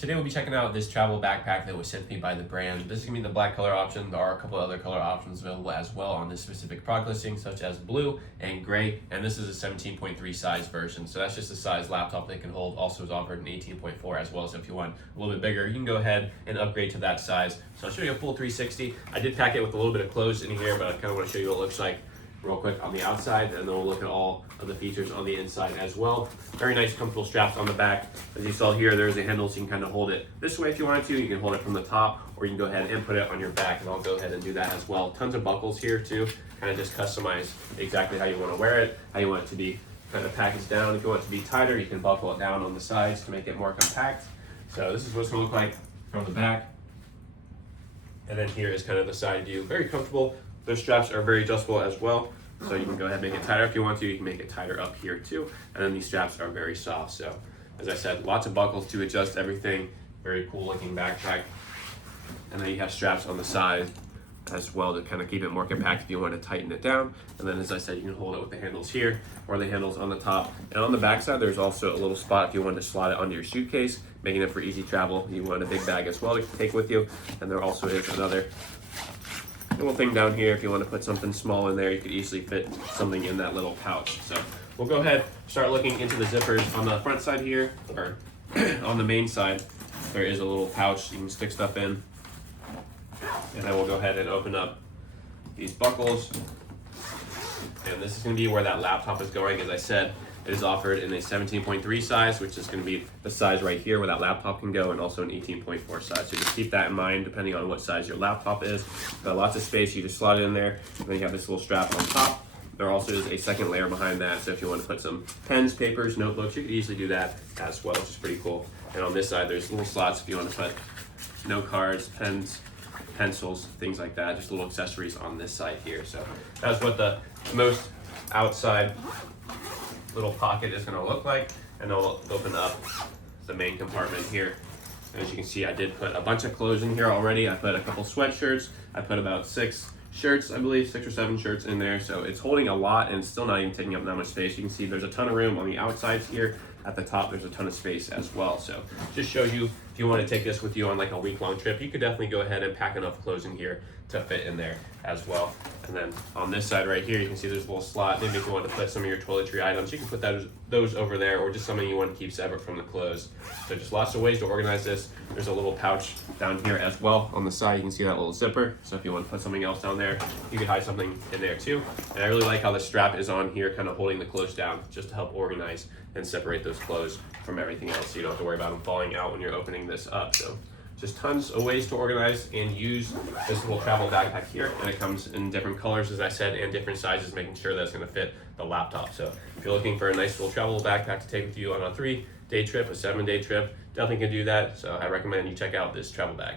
Today we'll be checking out this travel backpack that was sent to me by the brand. This is going to be the black color option. There are a couple other color options available as well on this specific product listing, such as blue and gray, and this is a 17.3 size version. So that's just the size laptop they can hold. Also is offered in 18.4 as well, so if you want a little bit bigger, you can go ahead and upgrade to that size. So I'll show you a full 360. I did pack it with a little bit of clothes in here, but I kind of want to show you what it looks like real quick on the outside, and then we'll look at all of the features on the inside as well. Very nice, comfortable straps on the back. As you saw here, there's a handle so you can kind of hold it this way if you wanted to. You can hold it from the top, or you can go ahead and put it on your back, and I'll go ahead and do that as well. Tons of buckles here too, kind of just customize exactly how you want to wear it, how you want it to be kind of packaged down. If you want it to be tighter, you can buckle it down on the sides to make it more compact. So this is what it's going to look like from the back. And then here is kind of the side view. Very comfortable. Those straps are very adjustable as well. So you can go ahead and make it tighter if you want to. You can make it tighter up here too. And then these straps are very soft. So as I said, lots of buckles to adjust everything. Very cool looking backpack. And then you have straps on the side as well to kind of keep it more compact if you want to tighten it down. And then as I said, you can hold it with the handles here or the handles on the top. And on the back side, there's also a little spot if you want to slide it onto your suitcase, making it for easy travel. You want a big bag as well to take with you. And there also is another little thing down here. If you want to put something small in there, you could easily fit something in that little pouch. So we'll go ahead, start looking into the zippers on the front side here, or on the main side. There is a little pouch you can stick stuff in. And then we'll go ahead and open up these buckles. And this is going to be where that laptop is going. As I said, it is offered in a 17.3 size, which is going to be the size right here where that laptop can go, and also an 18.4 size. So just keep that in mind depending on what size your laptop is. Got lots of space, you just slot it in there, and then you have this little strap on top. There also is a second layer behind that, so if you want to put some pens, papers, notebooks, you could easily do that as well, which is pretty cool. And on this side, there's little slots if you want to put note cards, pens, pencils, things like that, just little accessories on this side here. So that's what the most outside little pocket is going to look like. And I'll open up the main compartment here. As you can see, I did put a bunch of clothes in here already. I put a couple sweatshirts. I put about 6 shirts, I believe, 6 or 7 shirts in there. So it's holding a lot and it's still not even taking up that much space. You can see there's a ton of room on the outsides here. At the top, there's a ton of space as well. So just show you, if you want to take this with you on like a week-long trip, you could definitely go ahead and pack enough clothes in here to fit in there as well. And then on this side right here, you can see there's a little slot. Maybe if you want to put some of your toiletry items, you can put those over there, or just something you want to keep separate from the clothes. So just lots of ways to organize this. There's a little pouch down here as well. On the side, you can see that little zipper. So if you want to put something else down there, you can hide something in there too. And I really like how the strap is on here, kind of holding the clothes down, just to help organize and separate those clothes from everything else, so you don't have to worry about them falling out when you're opening this up. So just tons of ways to organize and use this little travel backpack here. And it comes in different colors, as I said, and different sizes, making sure that it's going to fit the laptop. So if you're looking for a nice little travel backpack to take with you on a 3-day trip, a 7-day trip, definitely can do that. So I recommend you check out this travel bag.